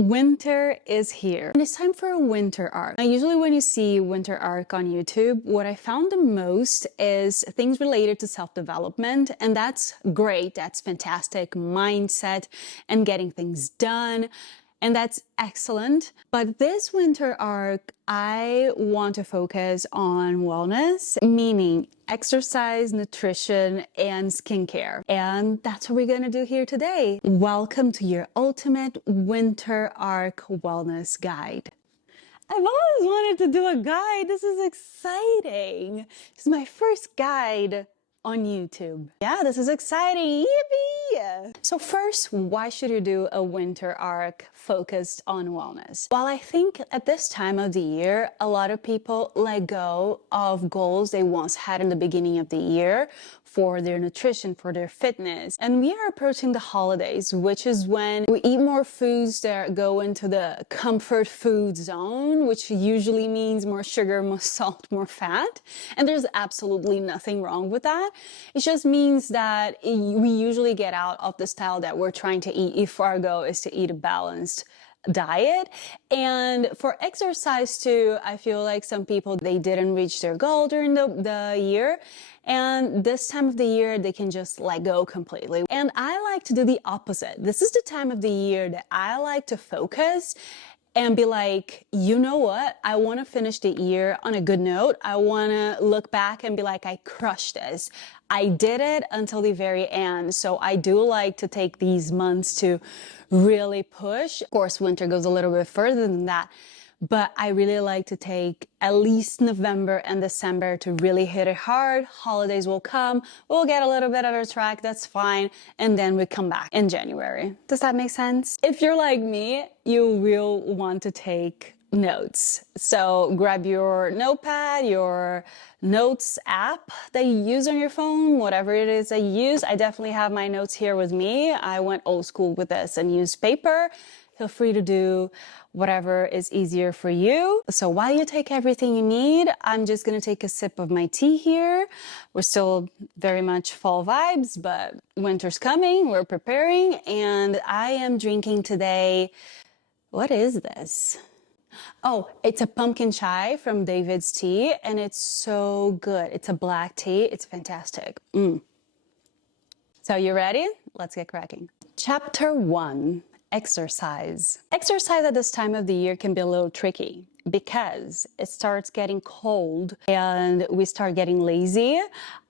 Winter is here and it's time for a winter arc. Now, usually when you see winter arc on YouTube, what I found the most is things related to self-development, and that's great. That's fantastic. Mindset and getting things done. And that's excellent. But this winter arc, I want to focus on wellness, meaning exercise, nutrition, and skincare. And that's what we're going to do here today. Welcome to your ultimate winter arc wellness guide. I've always wanted to do a guide. This is exciting. This is my first guide on YouTube. Yeah, this is exciting. Yippee! So first, why should you do a winter arc focused on wellness? Well, I think at this time of the year, a lot of people let go of goals they once had in the beginning of the year for their nutrition, for their fitness. And we are approaching the holidays, which is when we eat more foods that go into the comfort food zone, which usually means more sugar, more salt, more fat. And there's absolutely nothing wrong with that. It just means that we usually get out of the style that we're trying to eat if our goal is to eat a balanced diet. And for exercise too, I feel like some people, they didn't reach their goal during the year. And this time of the year, they can just let go completely. And I like to do the opposite. This is the time of the year that I like to focus and be like, you know what? I want to finish the year on a good note. I want to look back and be like, I crushed this. I did it until the very end. So I do like to take these months to really push. Of course, winter goes a little bit further than that. But I really like to take at least November and December to really hit it hard. Holidays will come. We'll get a little bit out of track. That's fine. And then we come back in January. Does that make sense? If you're like me, you will want to take notes. So grab your notepad, your notes app that you use on your phone, whatever it is that you use. I definitely have my notes here with me. I went old school with this and used paper. Feel free to do whatever is easier for you. So while you take everything you need, I'm just going to take a sip of my tea here. We're still very much fall vibes, but winter's coming. We're preparing, and I am drinking today. What is this? Oh, it's a pumpkin chai from David's Tea, and it's so good. It's a black tea. It's fantastic. So you ready? Let's get cracking. Chapter 1. Exercise. Exercise at this time of the year can be a little tricky because it starts getting cold and we start getting lazy.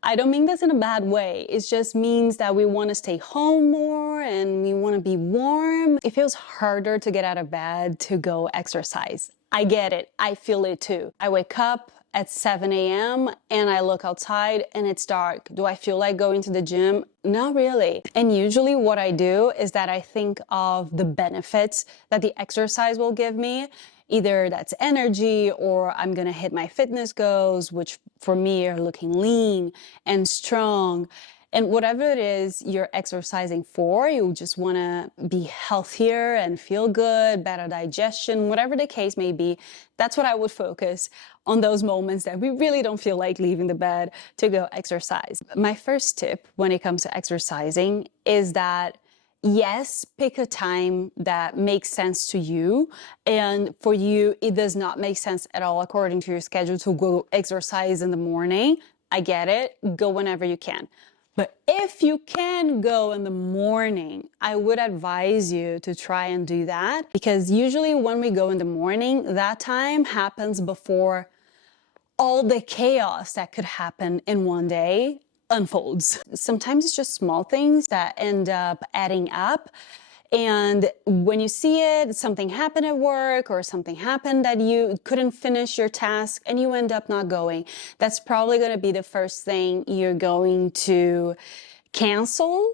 I don't mean this in a bad way. It just means that we want to stay home more and we want to be warm. It feels harder to get out of bed to go exercise. I get it. I feel it too. I wake up at 7 a.m. and I look outside and it's dark. Do I feel like going to the gym? Not really. And usually what I do is that I think of the benefits that the exercise will give me. Either that's energy or I'm gonna hit my fitness goals, which for me are looking lean and strong. And whatever it is you're exercising for, you just want to be healthier and feel good, better digestion, whatever the case may be. That's what I would focus on, those moments that we really don't feel like leaving the bed to go exercise. My first tip when it comes to exercising is that yes, pick a time that makes sense to you. And for you, it does not make sense at all according to your schedule to go exercise in the morning. I get it. Go whenever you can. But if you can go in the morning, I would advise you to try and do that, because usually when we go in the morning, that time happens before all the chaos that could happen in one day unfolds. Sometimes it's just small things that end up adding up. And when you see it, something happened at work or something happened that you couldn't finish your task and you end up not going. That's probably going to be the first thing you're going to cancel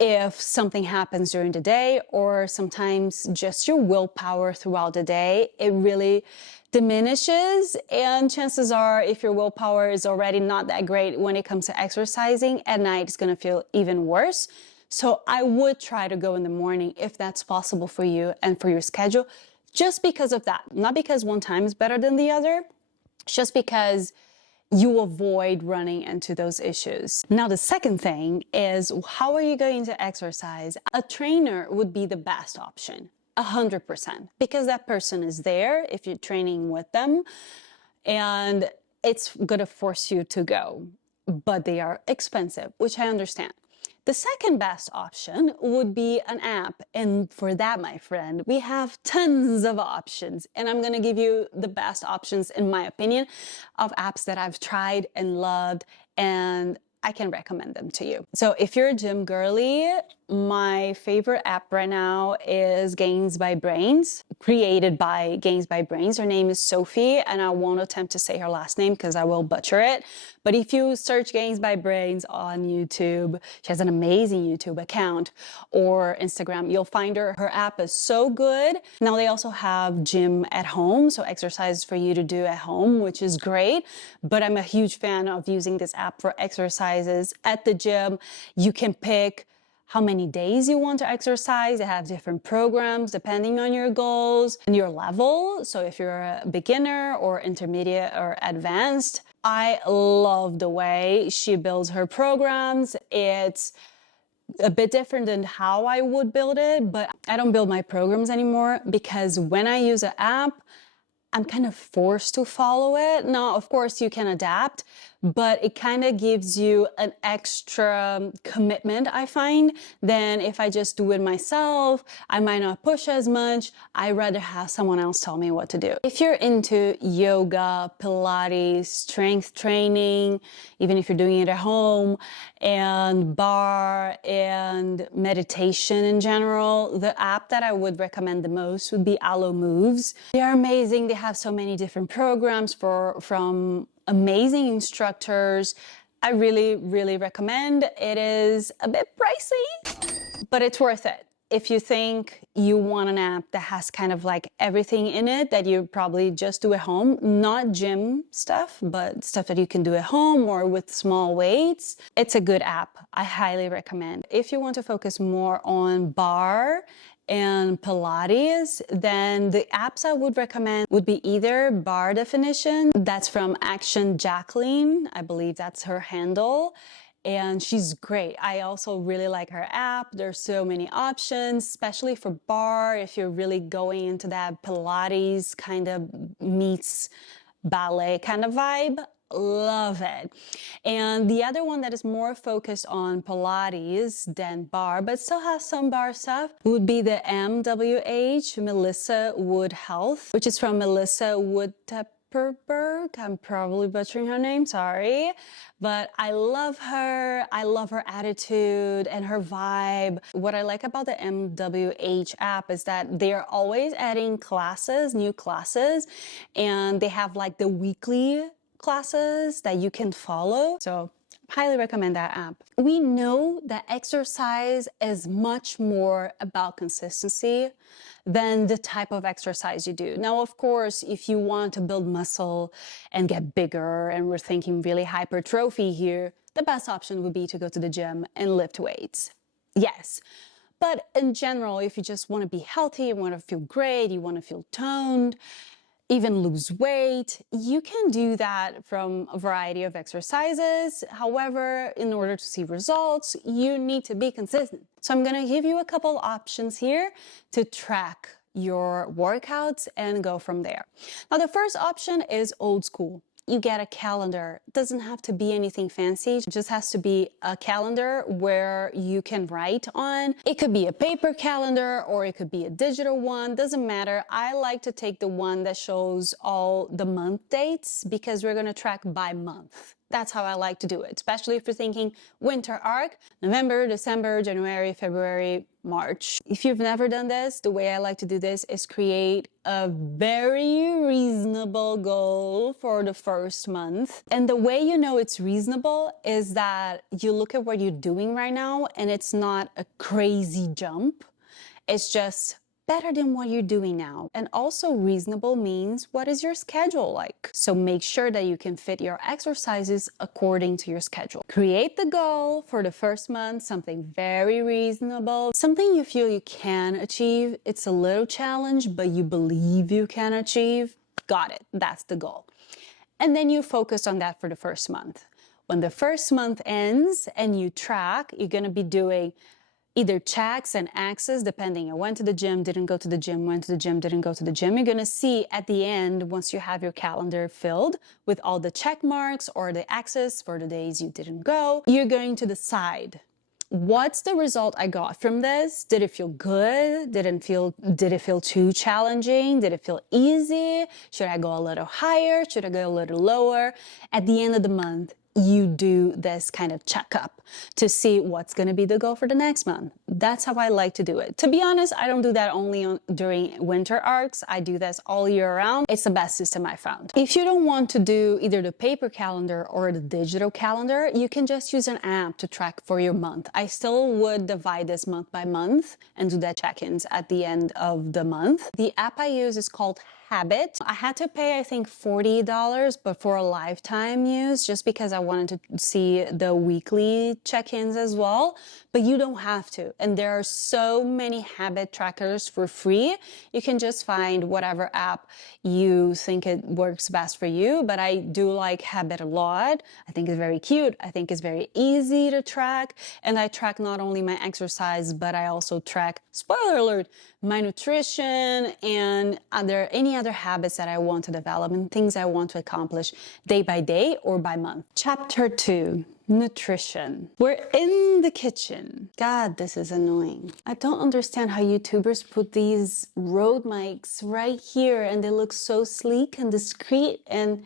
if something happens during the day, or sometimes just your willpower throughout the day. It really diminishes, and chances are if your willpower is already not that great when it comes to exercising, at night it's going to feel even worse. So I would try to go in the morning if that's possible for you and for your schedule, just because of that. Not because one time is better than the other, just because you avoid running into those issues. Now, the second thing is, how are you going to exercise? A trainer would be the best option. 100%, because that person is there if you're training with them, and it's gonna force you to go, but they are expensive, which I understand. The second best option would be an app. And for that, my friend, we have tons of options. And I'm gonna give you the best options, in my opinion, of apps that I've tried and loved, and I can recommend them to you. So if you're a gym girly, my favorite app right now is Gains by Brains, created by Gains by Brains. Her name is Sophie, and I won't attempt to say her last name because I will butcher it. But if you search Gains by Brains on YouTube, she has an amazing YouTube account, or Instagram, you'll find her. Her app is so good. Now they also have gym at home, so exercises for you to do at home, which is great. But I'm a huge fan of using this app for exercises at the gym. You can pick how many days you want to exercise. They have different programs depending on your goals and your level. So if you're a beginner or intermediate or advanced, I love the way she builds her programs. It's a bit different than how I would build it, but I don't build my programs anymore because when I use an app, I'm kind of forced to follow it. Now, of course, you can adapt, but it kind of gives you an extra commitment, I find, than if I just do it myself. I might not push as much. I'd rather have someone else tell me what to do. If you're into yoga, Pilates, strength training, even if you're doing it at home, and bar and meditation in general, the app that I would recommend the most would be Alo Moves. They are amazing. They have so many different programs from amazing instructors. I really, really recommend. It is a bit pricey, but it's worth it. If you think you want an app that has kind of like everything in it that you probably just do at home, not gym stuff, but stuff that you can do at home or with small weights, it's a good app. I highly recommend. If you want to focus more on bar and Pilates, then the apps I would recommend would be either Bar Definition, that's from Action Jacqueline, I believe that's her handle, and she's great. I also really like her app. There's so many options, especially for bar, if you're really going into that Pilates kind of meets ballet kind of vibe. Love it. And the other one that is more focused on Pilates than bar, but still has some bar stuff, would be the MWH, Melissa Wood Health, which is from Melissa Wood Pepperberg. I'm probably butchering her name, sorry. But I love her. I love her attitude and her vibe. What I like about the MWH app is that they're always adding classes, new classes, and they have like the weekly classes that you can follow. So highly recommend that app. We know that exercise is much more about consistency than the type of exercise you do. Now, of course, if you want to build muscle and get bigger, and we're thinking really hypertrophy here, the best option would be to go to the gym and lift weights. Yes. But in general, if you just want to be healthy, you want to feel great, you want to feel toned, even lose weight, you can do that from a variety of exercises. However, in order to see results, you need to be consistent. So I'm gonna give you a couple options here to track your workouts and go from there. Now, the first option is old school. You get a calendar. It doesn't have to be anything fancy. It just has to be a calendar where you can write on. It could be a paper calendar or it could be a digital one. Doesn't matter. I like to take the one that shows all the month dates because we're going to track by month. That's how I like to do it, especially if you're thinking winter arc, November, December, January, February, March. If you've never done this, the way I like to do this is create a very reasonable goal for the first month. And the way you know it's reasonable is that you look at what you're doing right now and it's not a crazy jump. It's just better than what you're doing now. And also reasonable means, what is your schedule like? So make sure that you can fit your exercises according to your schedule. Create the goal for the first month, something very reasonable, something you feel you can achieve. It's a little challenge, but you believe you can achieve. Got it. That's the goal. And then you focus on that for the first month. When the first month ends and you track, you're going to be doing either checks and X's, depending. I went to the gym, didn't go to the gym, went to the gym, didn't go to the gym. You're gonna see at the end, once you have your calendar filled with all the check marks or the X's for the days you didn't go, you're going to decide, what's the result I got from this? Did it feel good? Did it feel too challenging? Did it feel easy? Should I go a little higher? Should I go a little lower? At the end of the month, you do this kind of checkup to see what's going to be the goal for the next month. That's how I like to do it. To be honest, I don't do that only during winter arcs. I do this all year round. It's the best system I found. If you don't want to do either the paper calendar or the digital calendar, you can just use an app to track for your month. I still would divide this month by month and do that check-ins at the end of the month. The app I use is called Habit. I had to pay, I think, $40, but for a lifetime use, just because I wanted to see the weekly check-ins as well. But you don't have to. And there are so many habit trackers for free. You can just find whatever app you think it works best for you. But I do like Habit a lot. I think it's very cute. I think it's very easy to track. And I track not only my exercise, but I also track, spoiler alert, my nutrition and any other habits that I want to develop and things I want to accomplish day by day or by month. Chapter 2, nutrition. We're in the kitchen. God, this is annoying. I don't understand how YouTubers put these Rode mics right here and they look so sleek and discreet and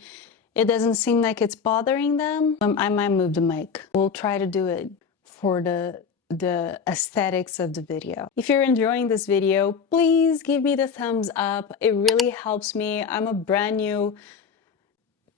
it doesn't seem like it's bothering them. I might move the mic. We'll try to do it for the aesthetics of the video. If you're enjoying this video, please give me the thumbs up. It really helps me. I'm a brand new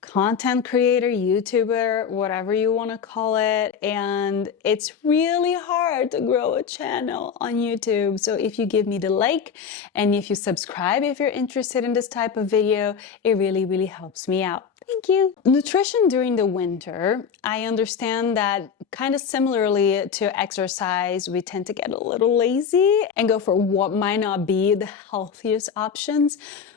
content creator, YouTuber, whatever you want to call it. And it's really hard to grow a channel on YouTube. So if you give me the like and if you subscribe, if you're interested in this type of video, it really, really helps me out. Thank you. Nutrition during the winter, I understand that kind of similarly to exercise, we tend to get a little lazy and go for what might not be the healthiest options.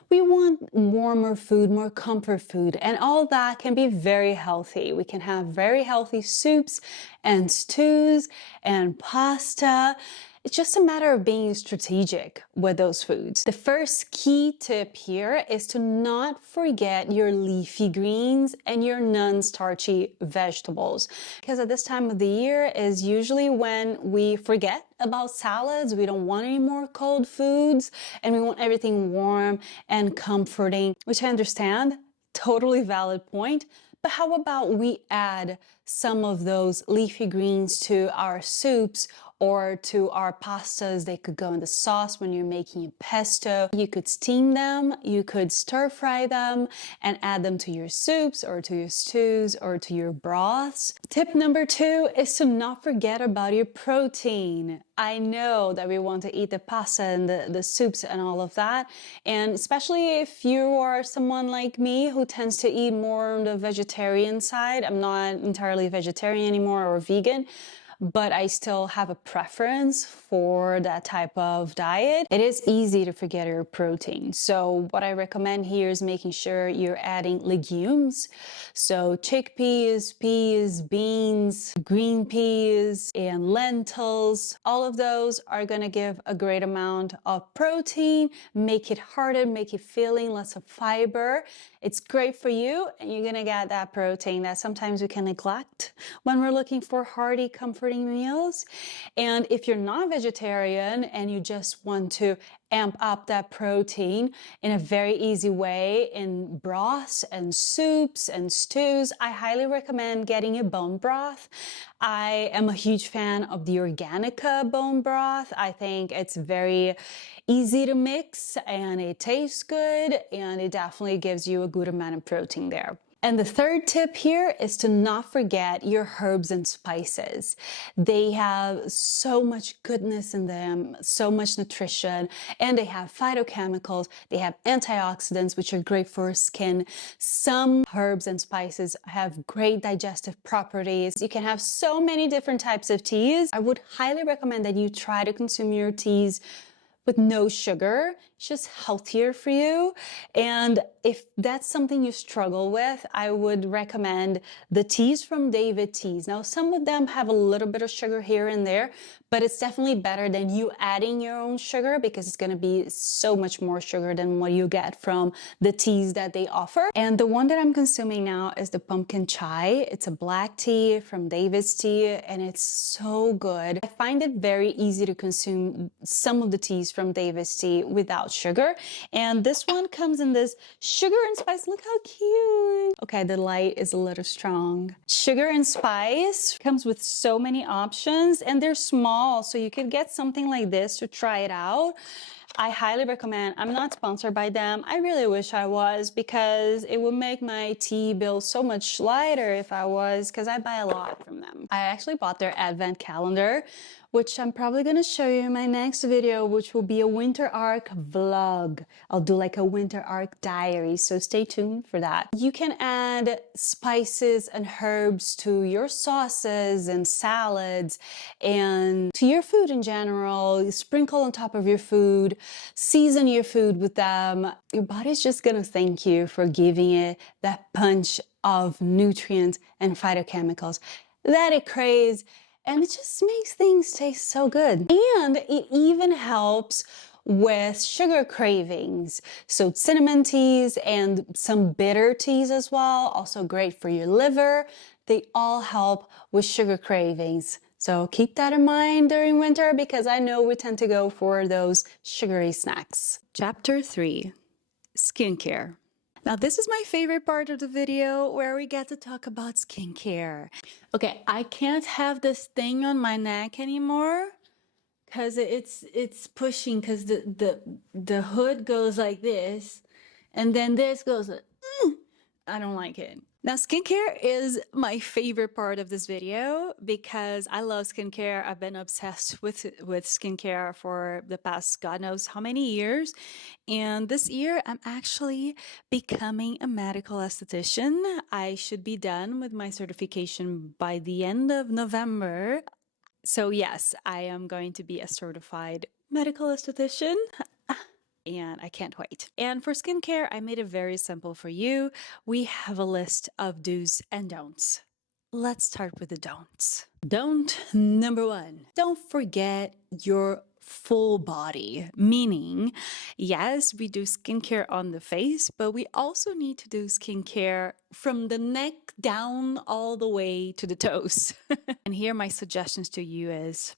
We want warmer food, more comfort food, and all that can be very healthy. We can have very healthy soups and stews and pasta. It's just a matter of being strategic with those foods. The first key tip here is to not forget your leafy greens and your non-starchy vegetables. Because at this time of the year is usually when we forget about salads. We don't want any more cold foods and we want everything warm and comforting, which I understand, totally valid point. But how about we add some of those leafy greens to our soups or to our pastas? They could go in the sauce when you're making a pesto. You could steam them, you could stir fry them and add them to your soups or to your stews or to your broths. Tip number 2 is to not forget about your protein. I know that we want to eat the pasta and the soups and all of that. And especially if you are someone like me who tends to eat more on the vegetarian side. I'm not entirely vegetarian anymore or vegan, but I still have a preference for that type of diet. It is easy to forget your protein. So what I recommend here is making sure you're adding legumes. So chickpeas, peas, beans, green peas, and lentils. All of those are gonna give a great amount of protein, make it harder, make it filling, lots of fiber. It's great for you and you're gonna get that protein that sometimes we can neglect when we're looking for hearty, comforting meals. And if you're not vegetarian and you just want to amp up that protein in a very easy way in broths and soups and stews, I highly recommend getting a bone broth. I am a huge fan of the Organica bone broth. I think it's very easy to mix and it tastes good and it definitely gives you a good amount of protein there. And the third tip here is to not forget your herbs and spices. They have so much goodness in them, so much nutrition, and they have phytochemicals, they have antioxidants, which are great for skin. Some herbs and spices have great digestive properties. You can have so many different types of teas. I would highly recommend that you try to consume your teas with no sugar. It's just healthier for you. And if that's something you struggle with, I would recommend the teas from David Teas. Now, some of them have a little bit of sugar here and there, but it's definitely better than you adding your own sugar, because it's going to be so much more sugar than what you get from the teas that they offer. And the one that I'm consuming now is the pumpkin chai. It's a black tea from David's Tea, and it's so good. I find it very easy to consume some of the teas from David's Tea without sugar. And this one comes in this sugar and spice. Look how cute. Okay, the light is a little strong. Sugar and spice comes with so many options, and they're small, so you could get something like this to try it out. I highly recommend. I'm not sponsored by them. I really wish I was, because it would make my tea bill so much lighter if I was, because I buy a lot from them. I actually bought their advent calendar, which I'm probably going to show you in my next video, which will be a winter arc vlog. I'll do like a winter arc diary, so stay tuned for that. You can add spices and herbs to your sauces and salads and to your food in general. Sprinkle on top of your food, season your food with them. Your body's just going to thank you for giving it that punch of nutrients and phytochemicals that it craves. And it just makes things taste so good. And it even helps with sugar cravings. So cinnamon teas and some bitter teas as well, also great for your liver. They all help with sugar cravings. So keep that in mind during winter, because I know we tend to go for those sugary snacks. Chapter 3, skincare. Now, this is my favorite part of the video, where we get to talk about skincare. Okay, I can't have this thing on my neck anymore, because it's pushing, because the hood goes like this, and then this goes like, I don't like it. Now, skincare is my favorite part of this video, because I love skincare. I've been obsessed with skincare for the past God knows how many years. And this year, I'm actually becoming a medical esthetician. I should be done with my certification by the end of November. So yes, I am going to be a certified medical esthetician. And I can't wait. And for skincare, I made it very simple for you. We have a list of do's and don'ts. Let's start with the don'ts. Don't number 1, don't forget your full body. Meaning, yes, we do skincare on the face, but we also need to do skincare from the neck down all the way to the toes. And here my suggestions to you is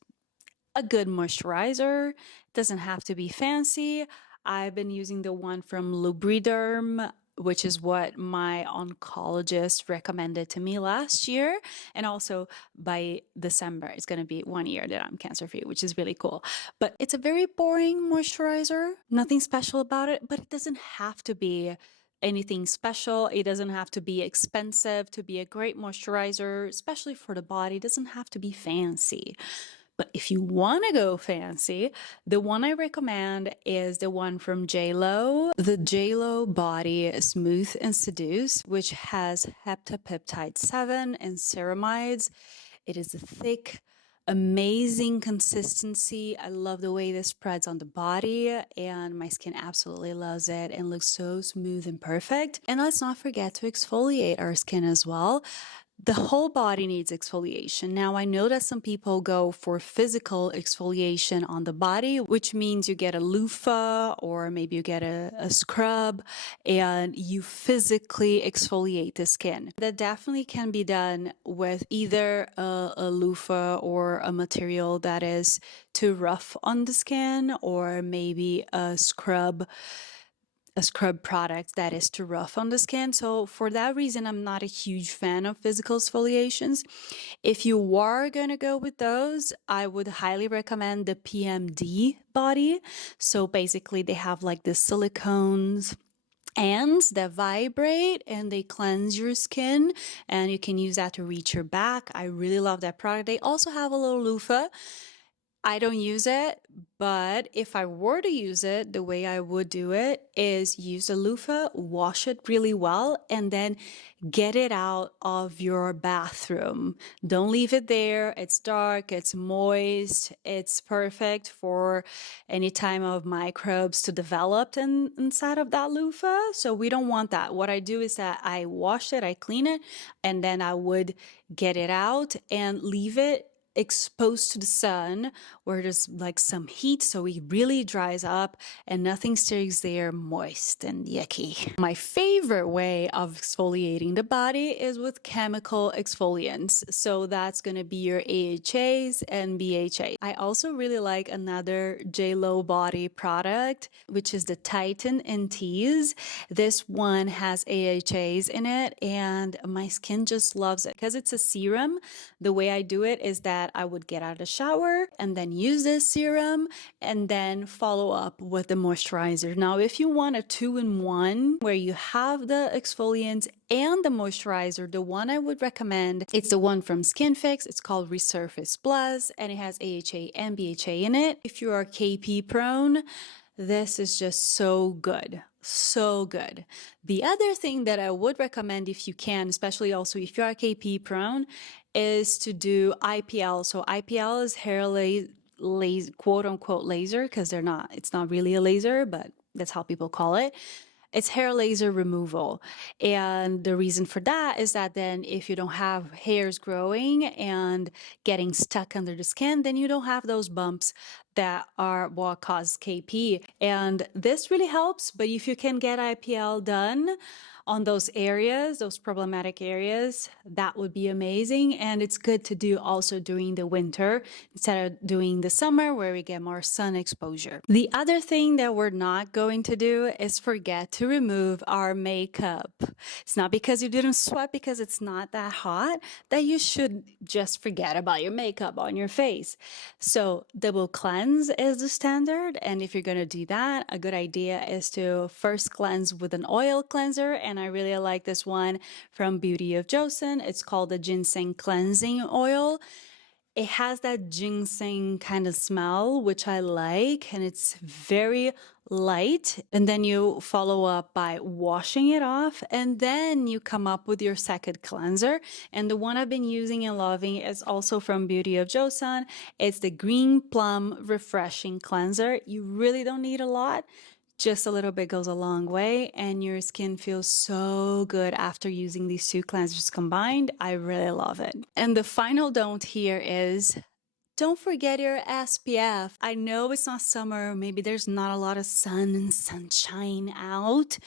a good moisturizer. Doesn't have to be fancy. I've been using the one from Lubriderm, which is what my oncologist recommended to me last year. And also by December, it's going to be 1 year that I'm cancer-free, which is really cool. But it's a very boring moisturizer. Nothing special about it, but it doesn't have to be anything special. It doesn't have to be expensive to be a great moisturizer, especially for the body. It doesn't have to be fancy. But if you want to go fancy, the one I recommend is the one from JLo, the JLo Body Smooth and Seduce, which has heptapeptide 7 and ceramides. It is a thick, amazing consistency. I love the way this spreads on the body, and my skin absolutely loves it and looks so smooth and perfect. And let's not forget to exfoliate our skin as well. The whole body needs exfoliation. Now, I know that some people go for physical exfoliation on the body, which means you get a loofah or maybe you get a scrub and you physically exfoliate the skin. That definitely can be done with either a loofah or a material that is too rough on the skin, or maybe a scrub product that is too rough on the skin. So for that reason, I'm not a huge fan of physical exfoliations. If you are going to go with those, I would highly recommend the PMD body. So basically they have like the silicones ends that vibrate and they cleanse your skin, and you can use that to reach your back. I really love that product. They also have a little loofah. I don't use it, but if I were to use it, the way I would do it is use a loofah, wash it really well, and then get it out of your bathroom. Don't leave it there. It's dark, it's moist, it's perfect for any time of microbes to develop inside of that loofah. So we don't want that. What I do is that I wash it, I clean it, and then I would get it out and leave it exposed to the sun where there's like some heat so it really dries up and nothing stays there moist and yucky. My favorite way of exfoliating the body is with chemical exfoliants. So that's going to be your AHAs and BHAs. I also really like another JLo body product, which is the Titan NTs. This one has AHAs in it and my skin just loves it because it's a serum. The way I do it is that I would get out of the shower and then use this serum and then follow up with the moisturizer. Now, if you want a 2-in-1 where you have the exfoliant and the moisturizer, the one I would recommend, it's the one from Skin Fix. It's called Resurface Plus and it has AHA and BHA in it. If you are KP prone, this is just so good. So good. The other thing that I would recommend if you can, especially also if you are KP prone, is to do IPL. So IPL is hair laser, quote unquote laser, because it's not really a laser, but that's how people call it. It's hair laser removal. And the reason for that is that then if you don't have hairs growing and getting stuck under the skin, then you don't have those bumps that are what cause KP. And this really helps, but if you can get IPL done on those areas, those problematic areas, that would be amazing. And it's good to do also during the winter instead of doing the summer where we get more sun exposure. The other thing that we're not going to do is forget to remove our makeup. It's not because you didn't sweat, because it's not that hot, that you should just forget about your makeup on your face. So double cleanse is the standard. And if you're going to do that, a good idea is to first cleanse with an oil cleanser. And I really like this one from Beauty of Joseon. It's called the Ginseng Cleansing Oil. It has that ginseng kind of smell, which I like, and it's very light. And then you follow up by washing it off, and then you come up with your second cleanser. And the one I've been using and loving is also from Beauty of Joseon. It's the Green Plum Refreshing Cleanser. You really don't need a lot. Just a little bit goes a long way, and your skin feels so good after using these two cleansers combined. I really love it. And the final don't here is don't forget your SPF. I know it's not summer, maybe there's not a lot of sun and sunshine out.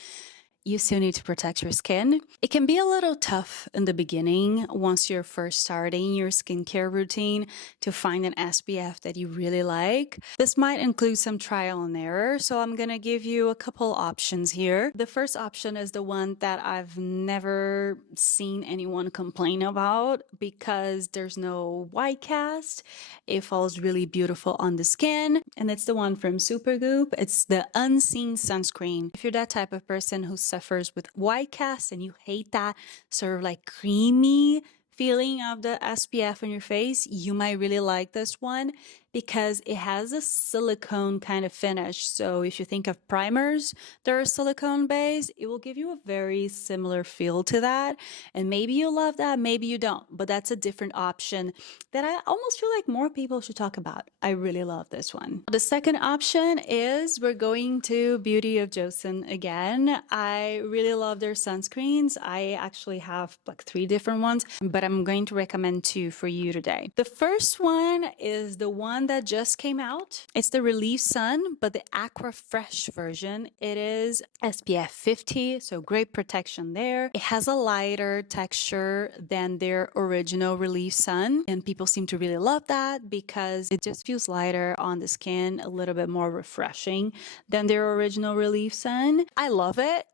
You still need to protect your skin. It can be a little tough in the beginning once you're first starting your skincare routine to find an SPF that you really like. This might include some trial and error, so I'm gonna give you a couple options here. The first option is the one that I've never seen anyone complain about because there's no white cast. It falls really beautiful on the skin, and it's the one from Supergoop. It's the Unseen Sunscreen. If you're that type of person who suffers with white cast and you hate that sort of like creamy feeling of the SPF on your face, you might really like this one because it has a silicone kind of finish. So if you think of primers that are silicone based, it will give you a very similar feel to that. And maybe you love that, maybe you don't, but that's a different option that I almost feel like more people should talk about. I really love this one. The second option is we're going to Beauty of Joseon again. I really love their sunscreens. I actually have like 3 different ones, but I'm going to recommend 2 for you today. The first one is the one that just came out. It's the Relief Sun, but the Aqua Fresh version. It is SPF 50, so great protection there. It has a lighter texture than their original Relief Sun, and people seem to really love that because it just feels lighter on the skin, a little bit more refreshing than their original Relief Sun. I love it,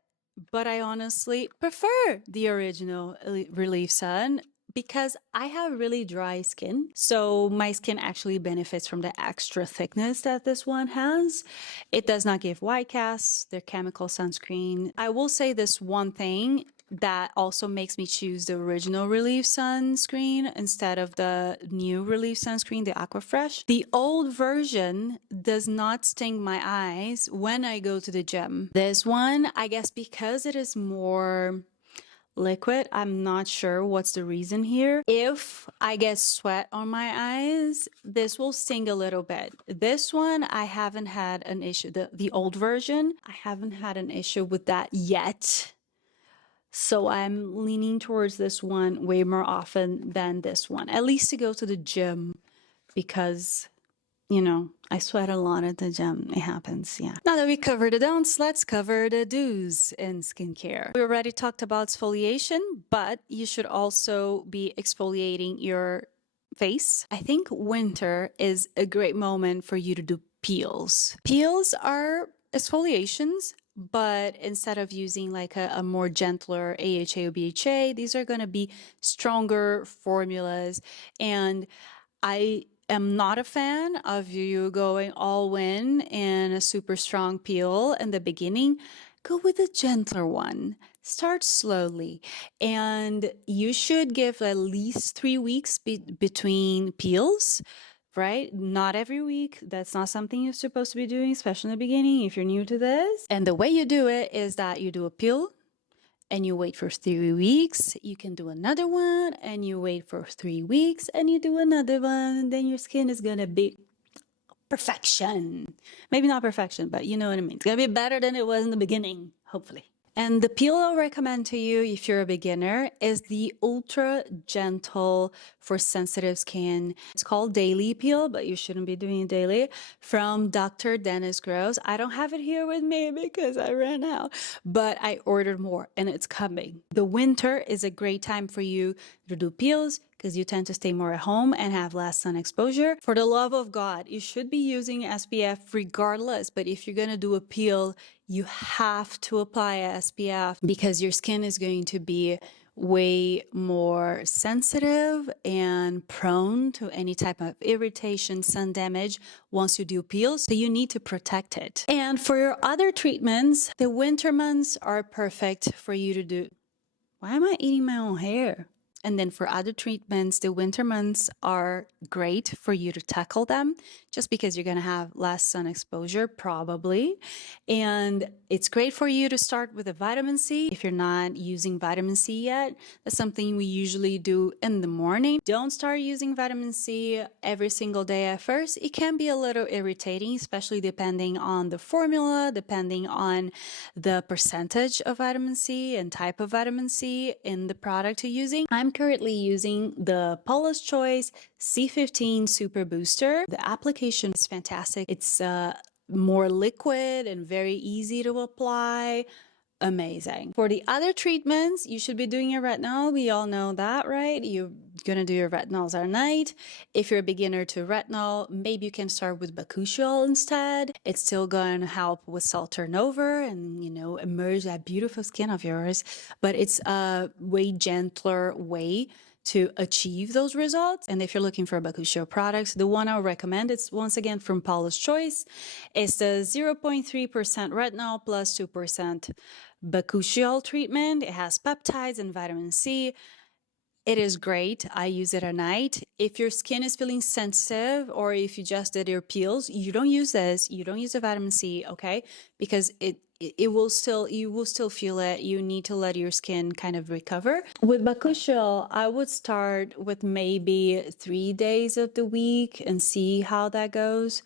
but I honestly prefer the original Relief Sun because I have really dry skin. So my skin actually benefits from the extra thickness that this one has. It does not give white casts, their chemical sunscreen. I will say this one thing. that also makes me choose the original Relief sunscreen instead of the new Relief sunscreen, the Aqua Fresh. The old version does not sting my eyes when I go to the gym. This one, I guess because it is more liquid, I'm not sure what's the reason here. If I get sweat on my eyes, this will sting a little bit. This one, I haven't had an issue. The old version, I haven't had an issue with that yet. So I'm leaning towards this one way more often than this one, at least to go to the gym, because you know, I sweat a lot at the gym. It happens, yeah. Now that we covered the don'ts, let's cover the do's in skincare. We already talked about exfoliation, but you should also be exfoliating your face. I think winter is a great moment for you to do peels. Peels are exfoliations, but instead of using like a more gentler AHA or BHA, these are going to be stronger formulas. And I am not a fan of you going all in and a super strong peel in the beginning. Go with a gentler one. Start slowly. And you should give at least 3 weeks between peels, right? Not every week. That's not something you're supposed to be doing, especially in the beginning if you're new to this. And the way you do it is that you do a peel and you wait for 3 weeks. You can do another one and you wait for 3 weeks and you do another one. And then your skin is gonna be perfection. Maybe not perfection, but you know what I mean. It's gonna be better than it was in the beginning, hopefully. And the peel I'll recommend to you if you're a beginner is the Ultra Gentle for sensitive skin. It's called Daily Peel, but you shouldn't be doing it daily, from Dr. Dennis Gross. I don't have it here with me because I ran out, but I ordered more and it's coming. The winter is a great time for you to do peels because you tend to stay more at home and have less sun exposure. For the love of God, you should be using SPF regardless, but if you're gonna do a peel, you have to apply a SPF because your skin is going to be way more sensitive and prone to any type of irritation, sun damage once you do peels. So you need to protect it. And for your other treatments, the winter months are perfect for you to do. Why am I eating my own hair? And then for other treatments, the winter months are great for you to tackle them just because you're going to have less sun exposure, probably. And it's great for you to start with a vitamin C. If you're not using vitamin C yet, that's something we usually do in the morning. Don't start using vitamin C every single day at first. It can be a little irritating, especially depending on the formula, depending on the percentage of vitamin C and type of vitamin C in the product you're using. I'm currently using the Paula's Choice C15 Super Booster. The application is fantastic. It's more liquid and very easy to apply. Amazing. For the other treatments, you should be doing your retinol. We all know that, right? You're gonna do your retinols at night. If you're a beginner to retinol, maybe you can start with bakuchiol instead. It's still gonna help with cell turnover and, you know, emerge that beautiful skin of yours, but it's a way gentler way to achieve those results. And if you're looking for bakuchiol products, the one I'll recommend, it's once again from Paula's Choice. It's the 0.3% retinol plus 2% bakuchiol treatment. It has peptides and vitamin C. It is great. I use it at night. If your skin is feeling sensitive or if you just did your peels, you don't use this. You don't use the vitamin C, okay? Because you will still feel it. You need to let your skin kind of recover. With bakuchiol, I would start with maybe 3 days of the week and see how that goes.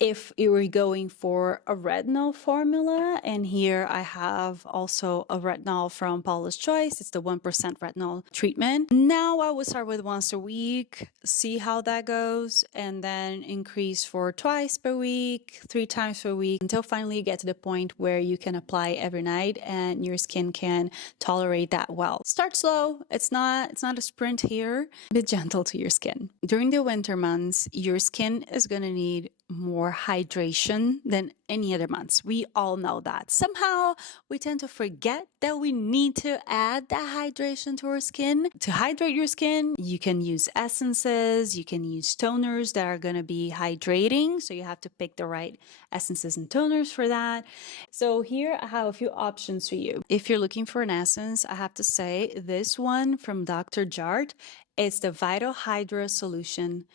If you were going for a retinol formula, and here I have also a retinol from Paula's Choice, it's the 1% retinol treatment. Now I would start with once a week, see how that goes, and then increase for twice per week, 3 times per week, until finally you get to the point where you can apply every night and your skin can tolerate that well. Start slow. It's not a sprint here. Be gentle to your skin. During the winter months, your skin is going to need more more hydration than any other months. We all know that. Somehow we tend to forget that we need to add that hydration to our skin. To hydrate your skin, you can use essences, you can use toners that are going to be hydrating. So you have to pick the right essences and toners for that. So here I have a few options for you. If you're looking for an essence, I have to say this one from Dr. Jart. It's the Vital Hydra Solution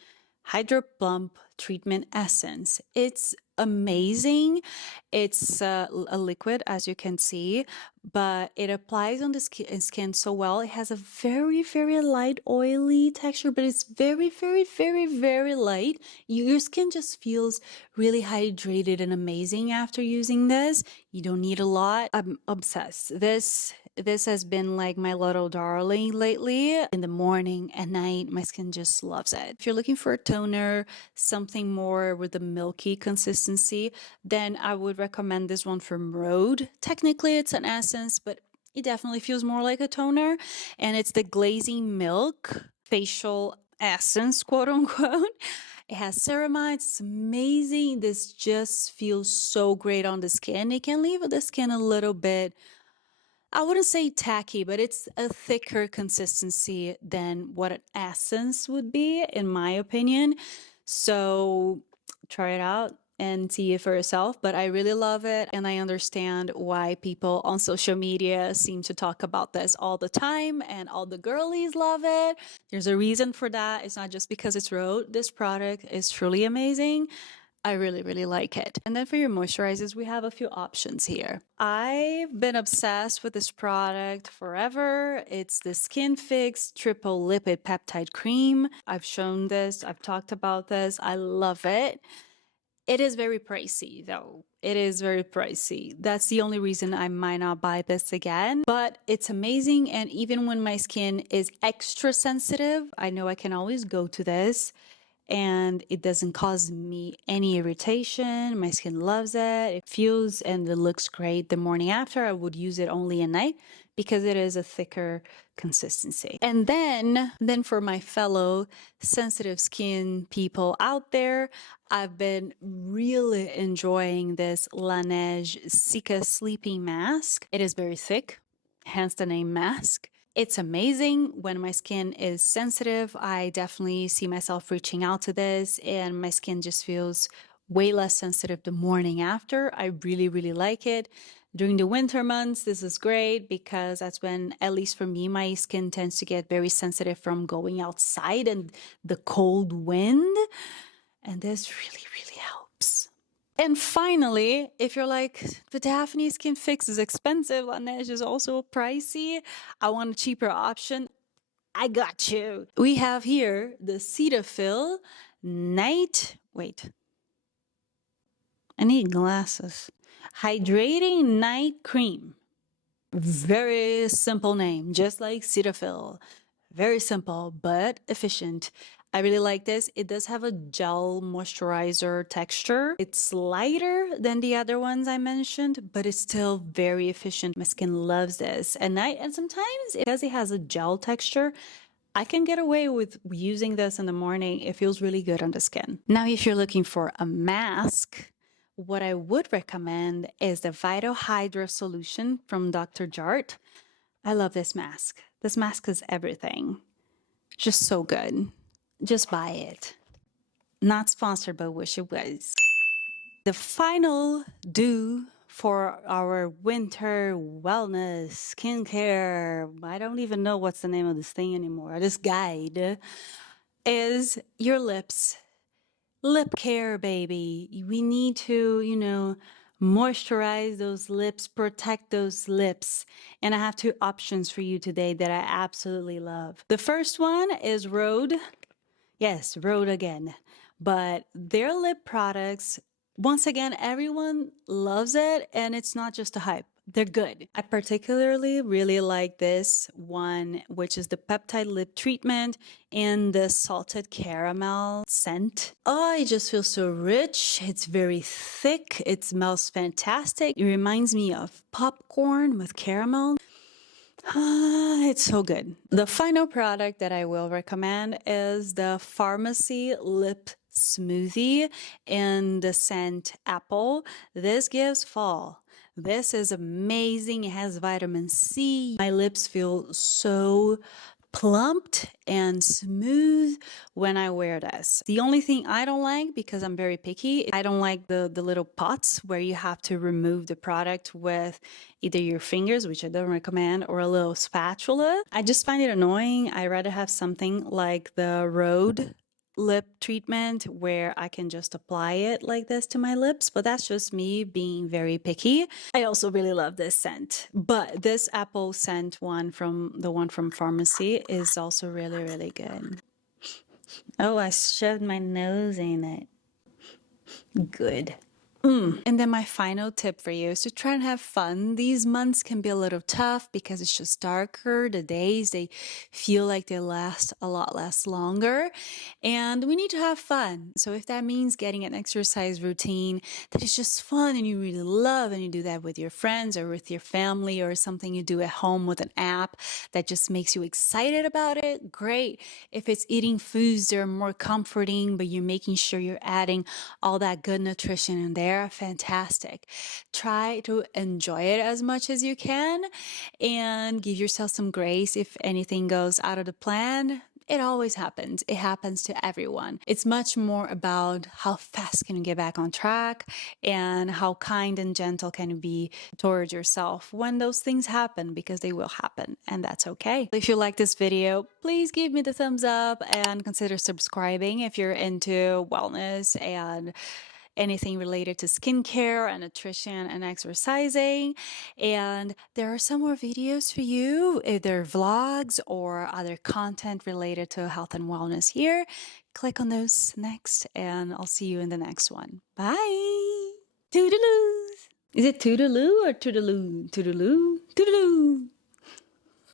Hydro Plump Treatment Essence. It's amazing. It's a liquid, as you can see, but it applies on the skin so well. It has a very, very light, oily texture, but it's very, very, very, very light. Your skin just feels really hydrated and amazing after using this. You don't need a lot. I'm obsessed. This has been like my little darling lately. In the morning, at night, my skin just loves it. If you're looking for a toner, something more with a milky consistency, then I would recommend this one from Rhode. Technically, it's an essence, but it definitely feels more like a toner. And it's the Glazing Milk Facial Essence, quote unquote. It has ceramides. It's amazing. This just feels so great on the skin. It can leave the skin a little bit, I wouldn't say tacky, but it's a thicker consistency than what an essence would be, in my opinion. So try it out and see it for yourself. But I really love it. And I understand why people on social media seem to talk about this all the time and all the girlies love it. There's a reason for that. It's not just because it's Rhode. This product is truly amazing. I really, really like it. And then for your moisturizers, we have a few options here. I've been obsessed with this product forever. It's the Skin Fix Triple Lipid Peptide Cream. I've shown this. I've talked about this. I love it. It is very pricey though. It is very pricey. That's the only reason I might not buy this again, but it's amazing. And even when my skin is extra sensitive, I know I can always go to this and it doesn't cause me any irritation. My skin loves it. It feels and it looks great the morning after. I would use it only at night because it is a thicker consistency. And then for my fellow sensitive skin people out there, I've been really enjoying this Laneige Cica Sleeping Mask. It is very thick, hence the name mask. It's amazing. When my skin is sensitive, I definitely see myself reaching out to this and my skin just feels way less sensitive the morning after. I really, really like it. During the winter months, this is great because that's when, at least for me, my skin tends to get very sensitive from going outside and the cold wind. And this really, really helps. And finally, if you're like, the Daphne Skin Fix is expensive, Laneige is also pricey, I want a cheaper option, I got you. We have here the Cetaphil I need glasses. Hydrating Night Cream. Very simple name, just like Cetaphil. Very simple, but efficient. I really like this. It does have a gel moisturizer texture. It's lighter than the other ones I mentioned, but it's still very efficient. My skin loves this. And sometimes, because it has a gel texture, I can get away with using this in the morning. It feels really good on the skin. Now, if you're looking for a mask, what I would recommend is the Vital Hydra Solution from Dr. Jart. I love this mask. This mask is everything. Just so good. Just buy it. Not sponsored, but wish it was. The final do for our winter wellness skincare, I don't even know what's the name of this thing anymore, this guide, is your lips. Lip care, baby. We need to, moisturize those lips, protect those lips. And I have two options for you today that I absolutely love. The first one is Rhode. Yes, Rhode again. But their lip products, once again, everyone loves it, and it's not just a hype. They're good. I particularly really like this one, which is the peptide lip treatment and the salted caramel scent. Oh, it just feels so rich. It's very thick. It smells fantastic. It reminds me of popcorn with caramel. It's so good. The final product that I will recommend is the Pharmacy Lip smoothie in the scent apple. This gives fall. This is amazing. It has vitamin C. My lips feel so plumped and smooth when I wear this. The only thing I don't like, because I'm very picky, I don't like the little pots where you have to remove the product with either your fingers, which I don't recommend, or a little spatula. I just find it annoying. I'd rather have something like the Rhode lip treatment where I can just apply it like this to my lips, but that's just me being very picky. I also really love this scent, but this apple scent one from the one from pharmacy is also really, really good. Oh, I shoved my nose in it. Good. And then my final tip for you is to try and have fun. These months can be a little tough because it's just darker. The days, they feel like they last a lot less longer. And we need to have fun. So if that means getting an exercise routine that is just fun and you really love, and you do that with your friends or with your family, or something you do at home with an app that just makes you excited about it, great. If it's eating foods that are more comforting, but you're making sure you're adding all that good nutrition in there, fantastic. Try to enjoy it as much as you can and give yourself some grace if anything goes out of the plan. It always happens. It happens to everyone. It's much more about how fast can you get back on track and how kind and gentle can you be towards yourself when those things happen, because they will happen, and that's okay. If you like this video, please give me the thumbs up and consider subscribing if you're into wellness and anything related to skincare and nutrition and exercising. And there are some more videos for you, if they're vlogs or other content related to health and wellness here. Click on those next, and I'll see you in the next one. Bye! Toodaloo! Is it toodaloo or toodaloo? Toodaloo? Toodaloo!